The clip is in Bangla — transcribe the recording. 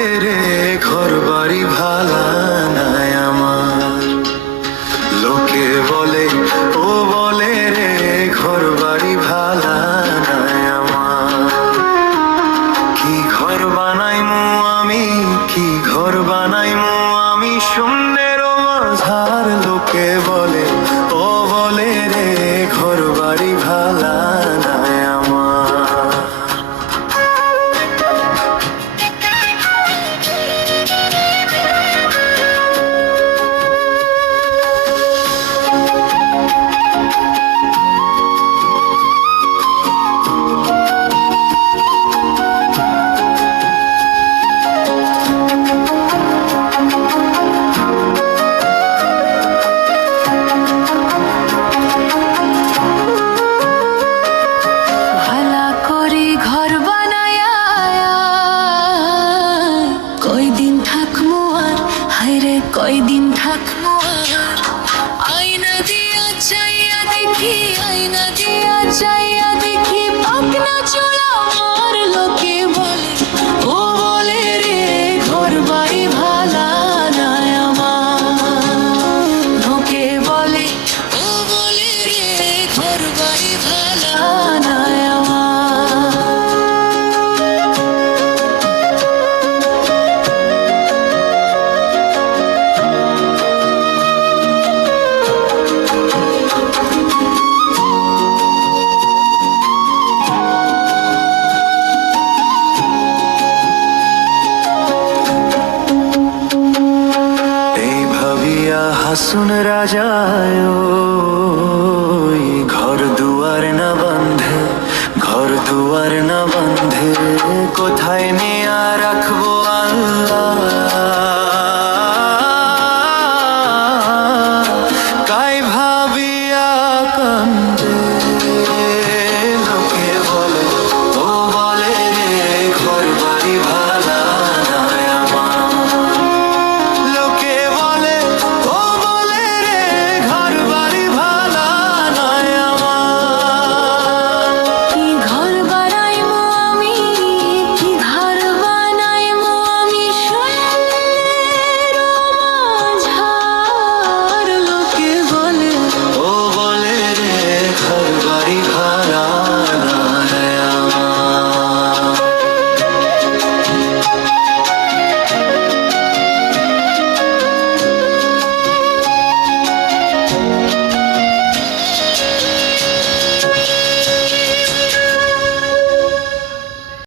বলে রে ঘর বাড়ি ভালা নাই আমার, লোকে বলে ও বলে রে ঘর বাড়ি ভালা নাই আমার। কি ঘর বানাইমু আমি, কি ঘর বানাইমু আমি শূন্যের মাঝার, লোকে বলে ও বলে রে ঘর বাড়ি ভালা নাই আমার। কয়দিন থাকবো আর, আয়না দিয়া চাইয়া দেখি, আয়না দিয়া চাইয়া দেখি পাকনা চুলা আমার, লোকে বলে ও বলে রে ঘর বাড়ি ভালা নাই আমার, লোকে বলে ও বলে রে ঘর বাড়ি ভালা নাই আমার। হাসুন রাজায়